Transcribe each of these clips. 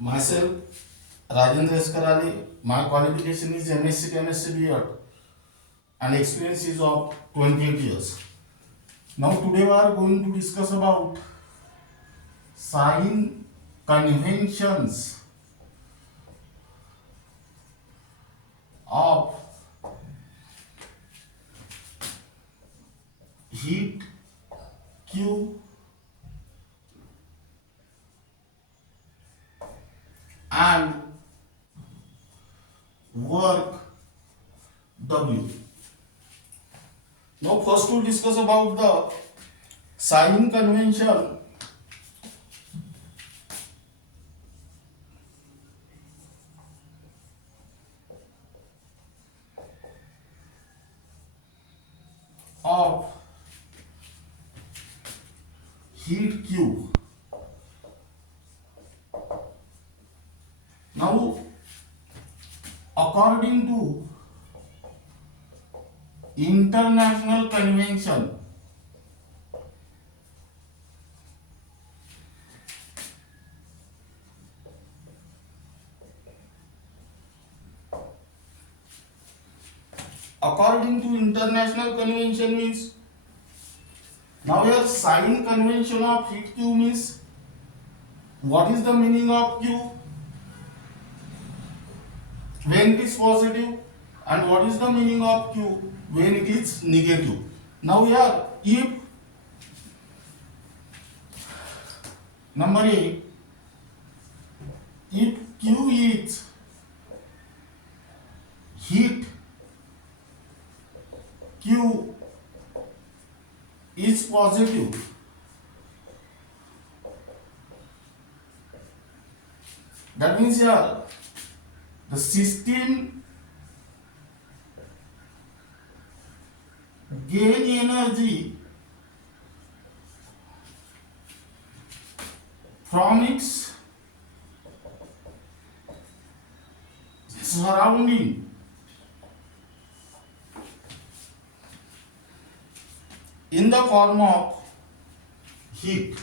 Myself, Rajendra Eskarali. My qualification is MSc Chemistry B.Ed and experience is of 28 years. Now today we are going to discuss about sign conventions of heat Q and work W. Now first we'll discuss about the sign convention of heat Q. Now according to international convention, means now here sign convention of heat Q means what is the meaning of Q when it is positive and what is the meaning of Q when it is negative. Now here if number A, if Q is heat Q is positive, that means here the system gain energy from its surrounding in the form of heat.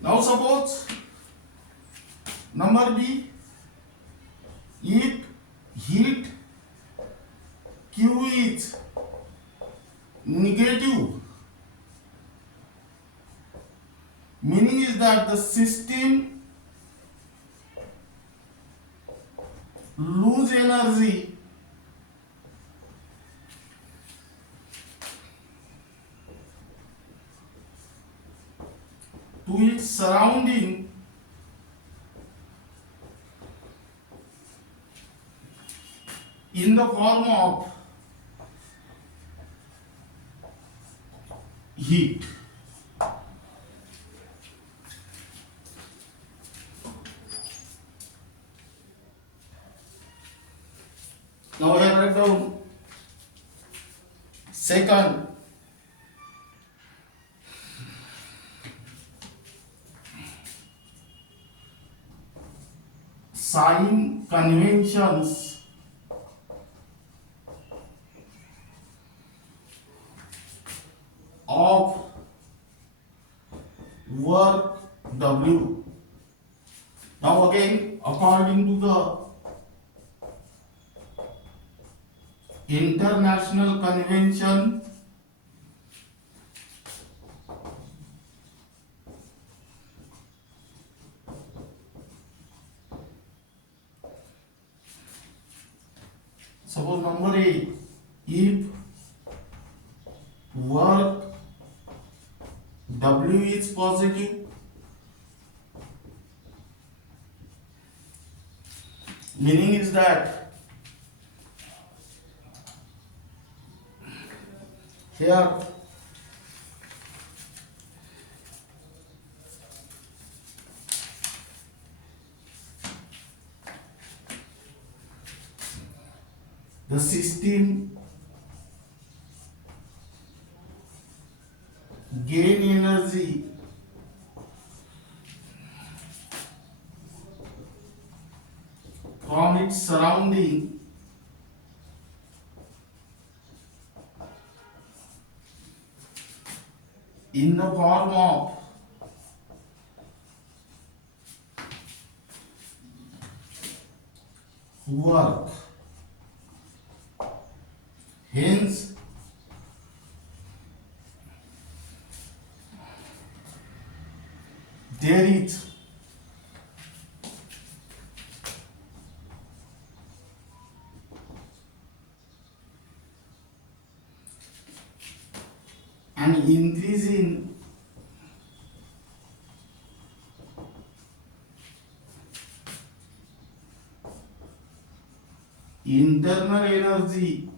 Now suppose number B, if heat Q is negative, meaning is that the system lose energy to its surrounding in the form of heat. Now I write down second sign conventions of work W. Now again, according to the international convention, suppose number A, if work W is positive, meaning is that here the system gain energy from its surrounding in the form of work. Hence, there is an increase in internal energy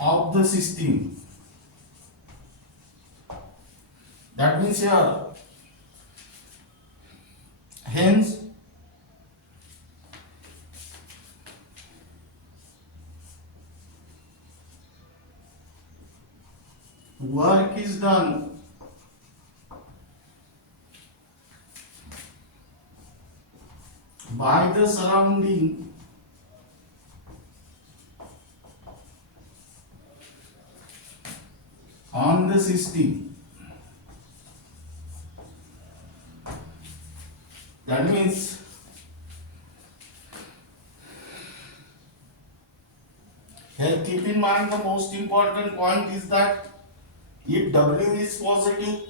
of the system. That means here, hence, work is done by the surrounding on the system. That means here keep in mind the most important point is that if W is positive,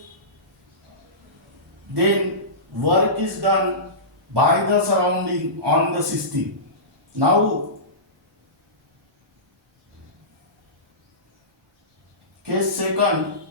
then work is done by the surrounding on the system. Now, case second,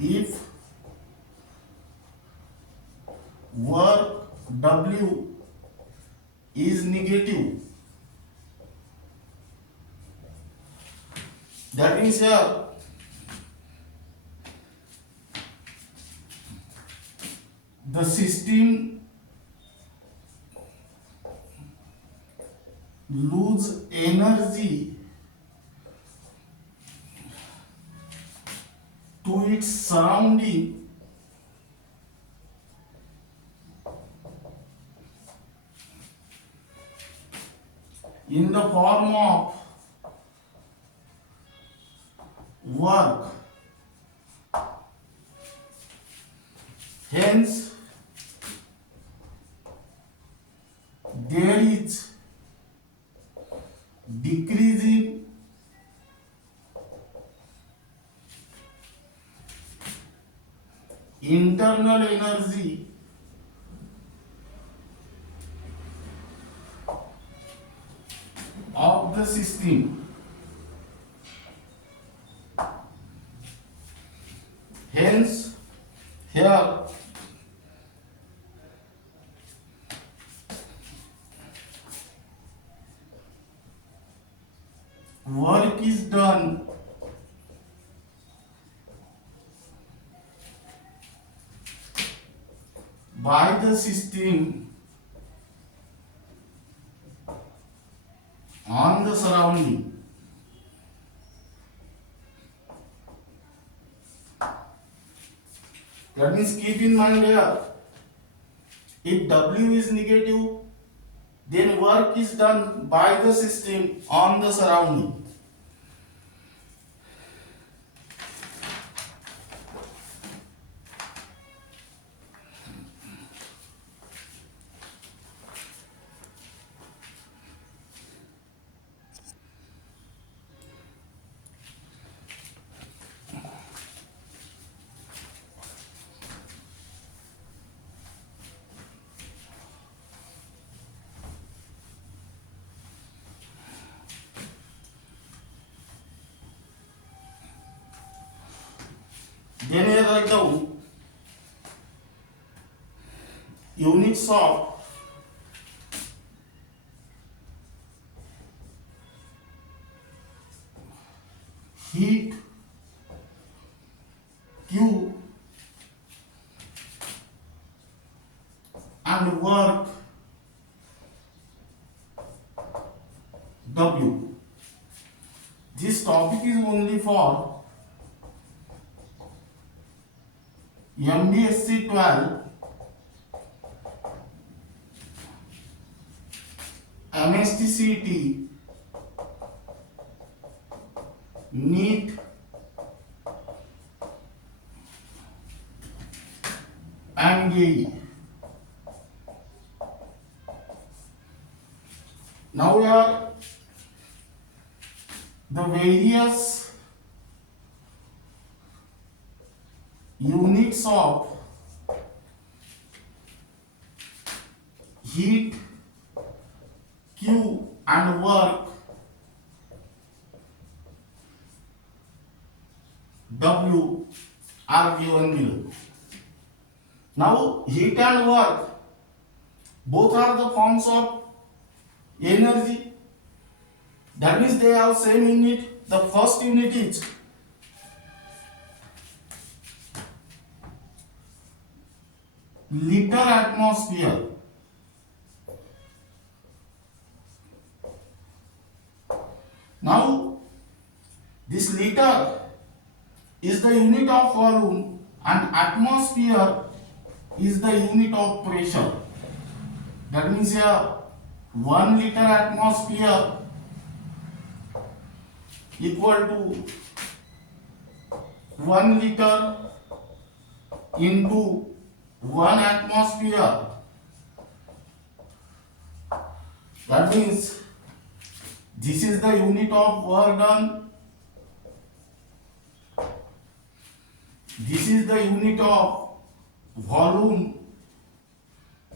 if work W is negative, that means here the system lose energy to its surrounding in the form of work. Hence, there is decrease in internal energy of the system. Hence, here work is done by the system on the surrounding. That means keep in mind here, if W is negative, then work is done by the system on the surrounding. Then here write down units of heat Q and work W. This topic is only for MBSE 12, MHT-CET, NEET and JEE. Now here the various units of heat Q and work W are given below. Now heat and work both are the forms of energy. That means they have same unit. The first unit is liter atmosphere. Now this liter is the unit of volume and atmosphere is the unit of pressure. That means here 1 liter atmosphere equal to 1 liter into 1 atmosphere. That means this is the unit of work done. This is the unit of volume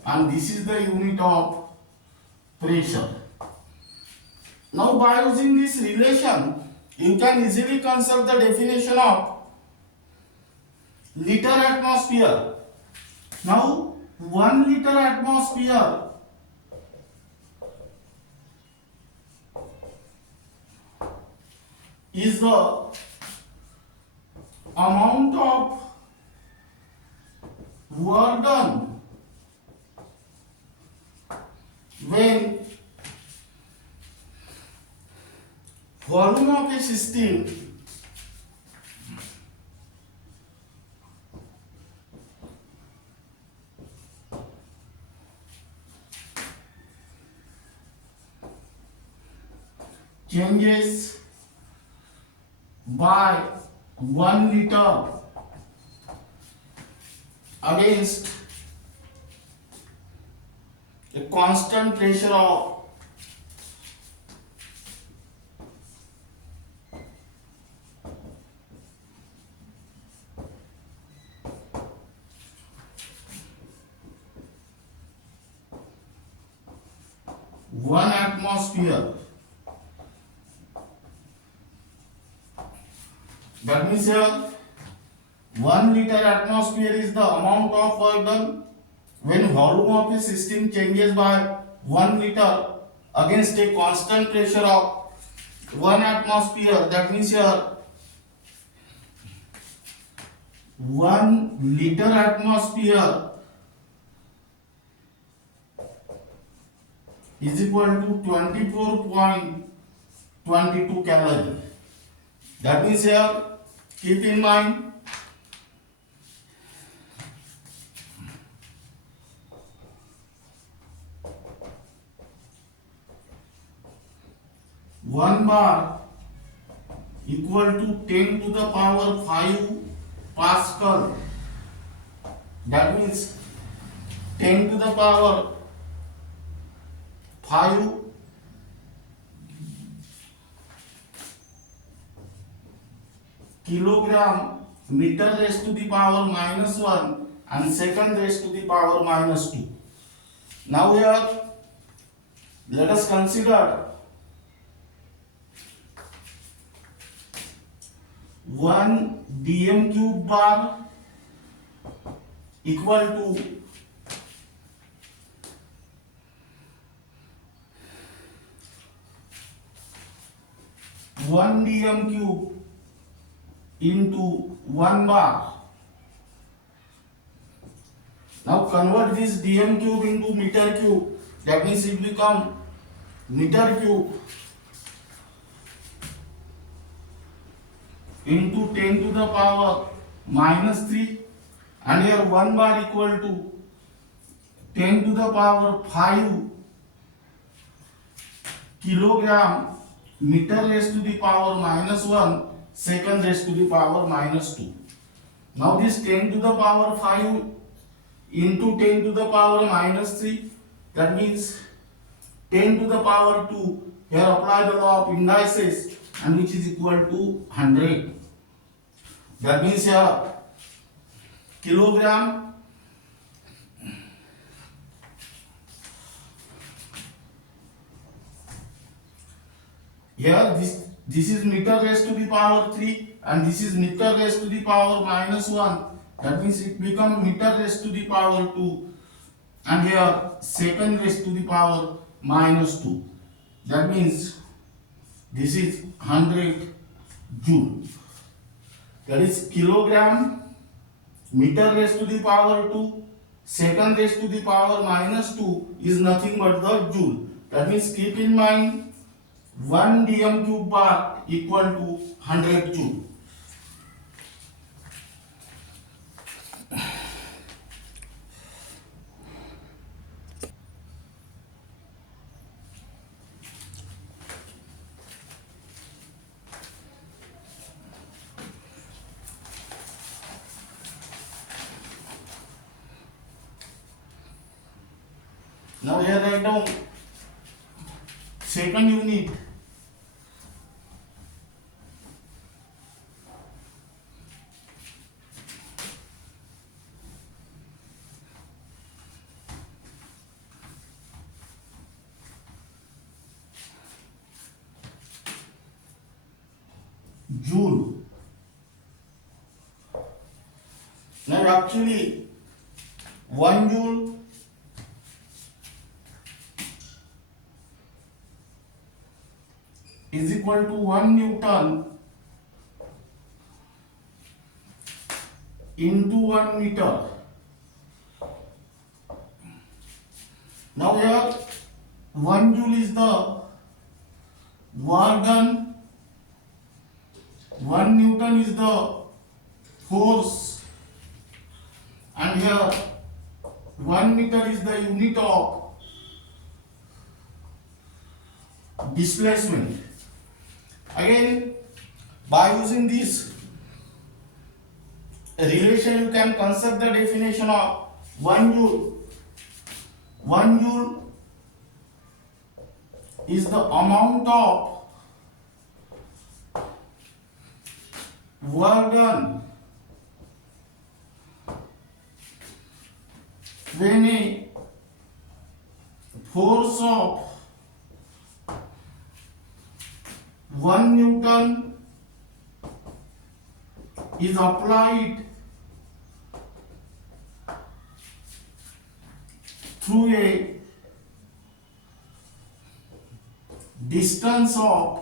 and this is the unit of pressure. Now by using this relation, you can easily consult the definition of liter atmosphere. Now 1 liter atmosphere is the amount of work done when volume of a system changes by 1 liter against a constant pressure of 1 atmosphere. That means here 1 liter atmosphere is the amount of work done when volume of a system changes by 1 liter against a constant pressure of 1 atmosphere. That means here 1 liter atmosphere is equal to 24.22 calorie. That means here keep in mind one bar equal to 10 to the power 5 Pascal. That means 10 to the power 5 kilogram meter raised to the power -1 and second raised to the power -2. Now here let us consider 1 dm cube bar equal to 1 dm cube into 1 bar. Now convert this dm cube into meter cube. That means it become meter cube into 10 to the power minus 3, and here 1 bar equal to 10 to the power 5 kilogram meter raised to the power minus 1 second raised to the power minus 2. Now this 10 to the power 5 into 10 to the power minus 3, that means 10 to the power 2. Here apply the law of indices, and which is equal to 100. That means here kilogram here this is meter raised to the power 3, and this is meter raised to the power minus 1. That means it become meter raised to the power 2, and here second raised to the power minus 2. That means this is 100 joule. That is kilogram meter raised to the power 2 second raised to the power minus 2 is nothing but the joule. That means keep in mind 1 dm cube bar equal to 100 joule. Now here write down second unit. Joule. Now actually 1 joule is equal to 1 Newton into 1 meter. Now here 1 joule is the work done, 1 Newton is the force, and here 1 meter is the unit of displacement. Again, by using this relation, you can construct the definition of 1 joule. 1 joule is the amount of work done when a force of 1 Newton is applied through a distance of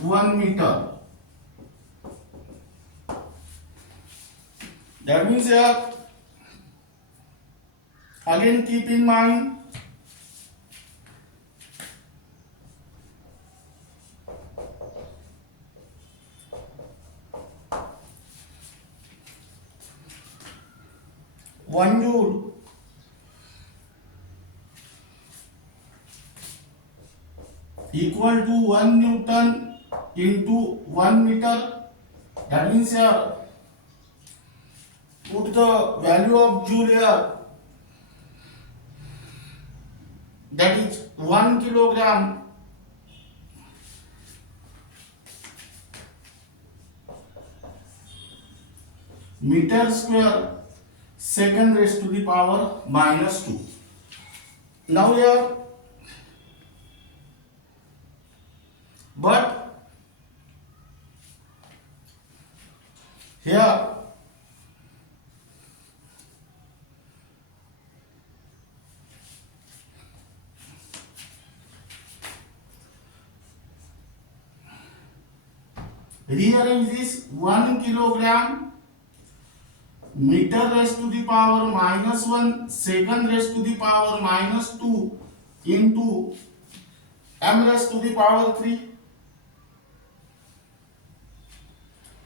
1 meter. That means here again keep in mind one joule equal to 1 Newton into 1 meter. That means here put the value of joule here, that is 1 kilogram meter square second raised to the power minus 2. Now here, but here Rearrange this 1 kilogram meter raised to the power minus 1 second raised to the power minus 2 into m raised to the power 3.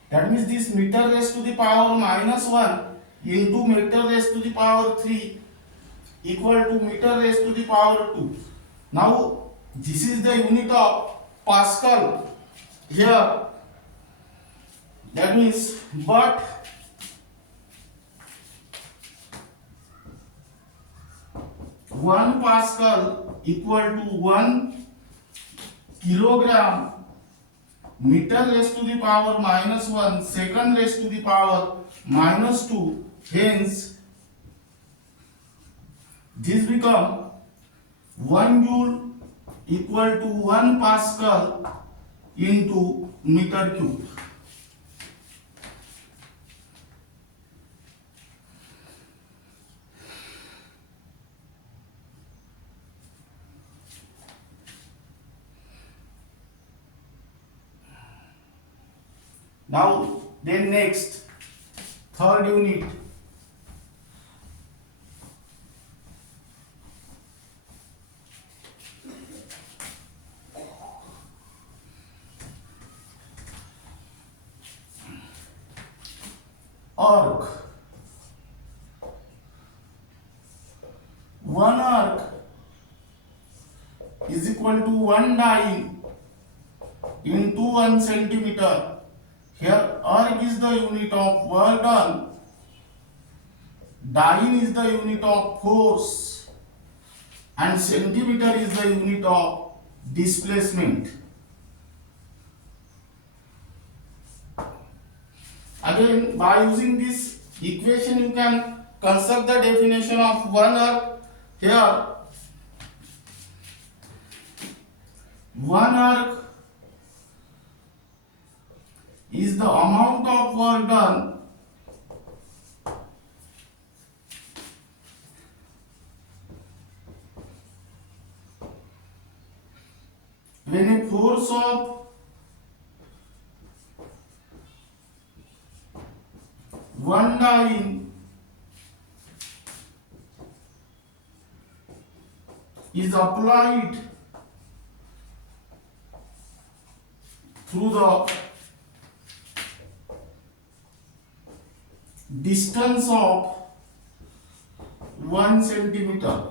That means this meter raised to the power minus 1 into meter raised to the power 3 equal to meter raised to the power 2. Now this is the unit of Pascal here. That means but 1 Pascal equal to 1 kilogram meter raised to the power minus 1 second raised to the power minus 2. Hence this become 1 joule equal to 1 Pascal into meter cube. Now then next third unit, arc. 1 arc is equal to 1 dyne into 1 centimeter. Here arc is the unit of work done, dyne is the unit of force, and centimeter is the unit of displacement. Again, by using this equation you can construct the definition of 1 arc. Here 1 arc is the amount of work done when a force of 1 dyne is applied through the distance of 1 centimeter.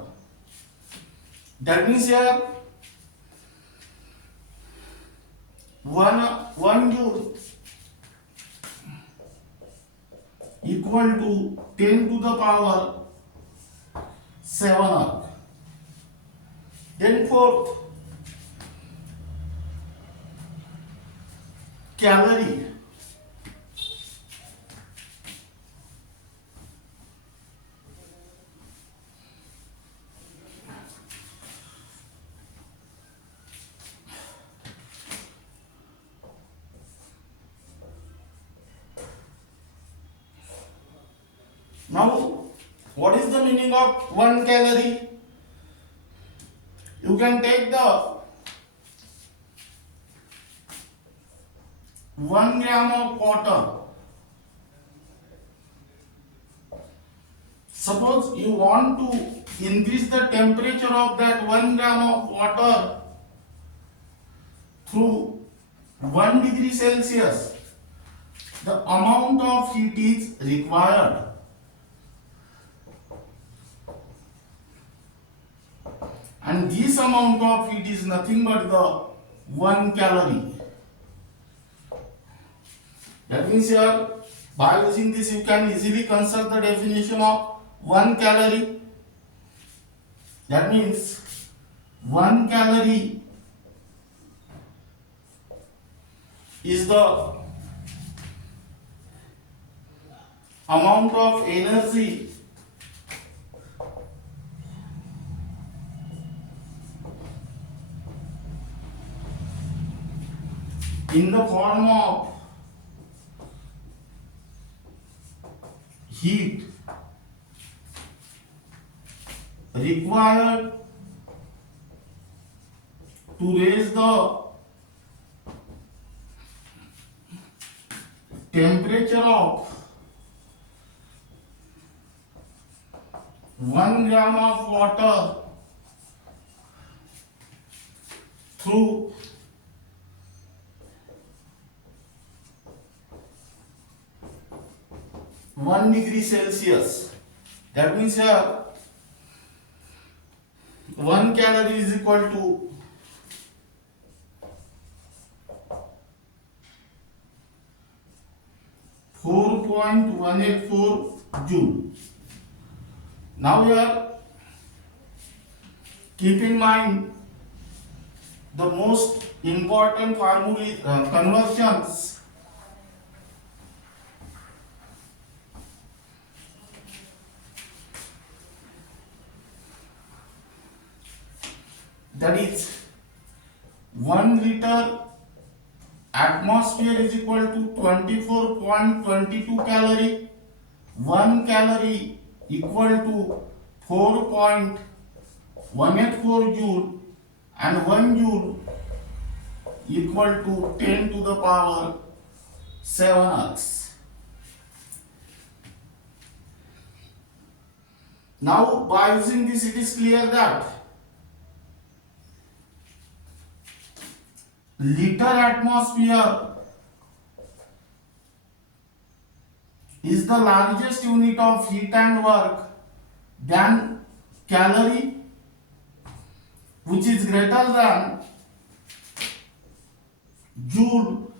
That means here 1 joule equal to 10 to the power 7 arc. Then fourth, calorie. Now, what is the meaning of 1 calorie? You can take the 1 gram of water. Suppose you want to increase the temperature of that 1 gram of water through 1 degree Celsius. The amount of heat is required. And this amount of heat is nothing but the 1 calorie. That means here, by using this you can easily construct the definition of 1 calorie. That means 1 calorie is the amount of energy in the form of heat required to raise the temperature of 1 gram of water through 1 degree Celsius. That means here 1 calorie is equal to 4.184 joule. Now here keep in mind the most important formula conversions. That is 1 liter atmosphere is equal to 24.22 calorie. 1 calorie equal to 4.184 joule, and 1 joule equal to 10 to the power 7 earths. Now by using this it is clear that liter atmosphere is the largest unit of heat and work than calorie, which is greater than joule,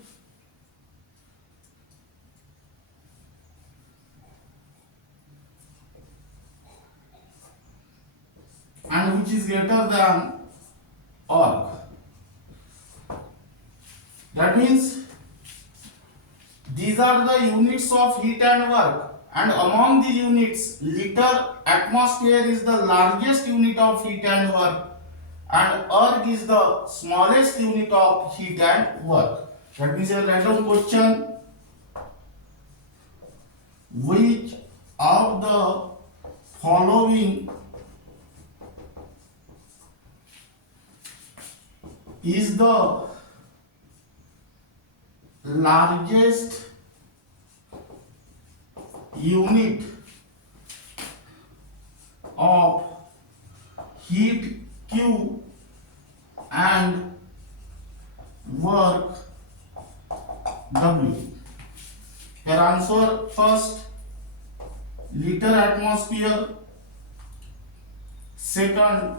and which is greater than org. That means these are the units of heat and work, and among the units liter atmosphere is the largest unit of heat and work, and erg is the smallest unit of heat and work. That means a random question: which of the following is the largest unit of heat Q and work W? Your answer: first, liter atmosphere; second,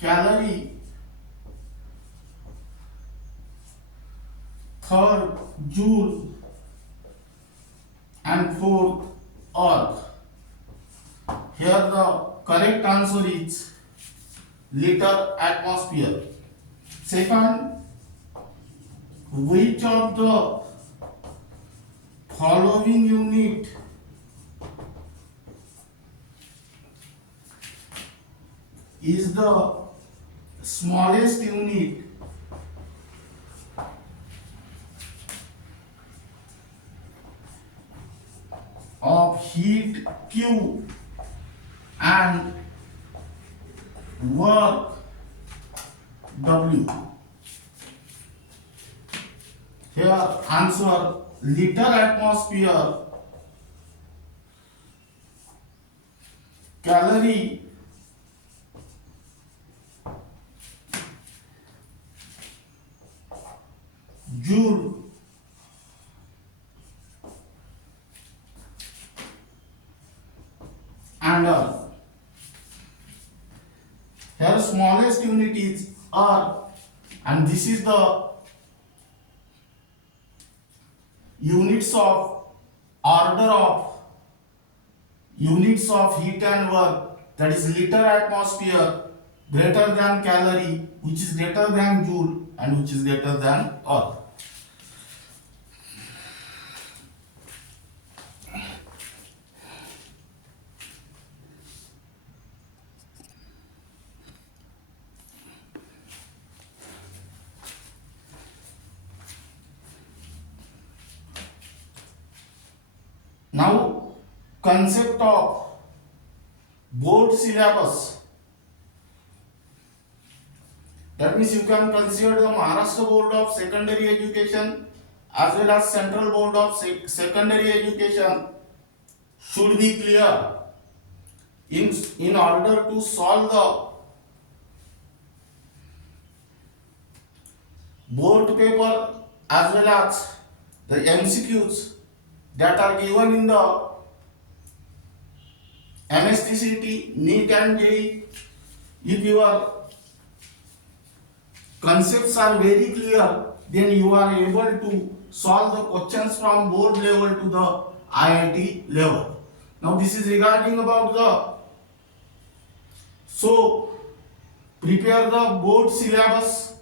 calorie; third, joule; and fourth, org. Here the correct answer is liter atmosphere. Second, which of the following unit is the smallest unit of heat Q and work W? Here answer: liter atmosphere, calorie, joule, and here smallest unit is R, and this is the units of order of units of heat and work, that is liter atmosphere greater than calorie, which is greater than joule, and which is greater than R. Now, concept of board syllabus. That means you can consider the Maharashtra Board of Secondary Education as well as Central Board of Secondary Education should be clear in order to solve the board paper as well as the MCQs that are given in the MSTCT, NEET and JEE. If your concepts are very clear, then you are able to solve the questions from board level to the IIT level. Now this is regarding about prepare the board syllabus,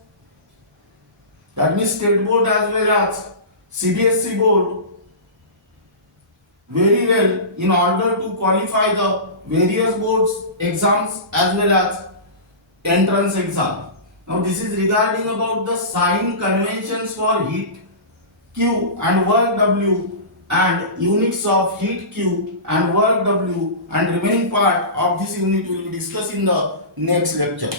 that means state board as well as CBSE board very well in order to qualify the various boards exams as well as entrance exam. Now this is regarding about the sign conventions for heat Q and work W and units of heat Q and work W, and remaining part of this unit will be discussed in the next lecture.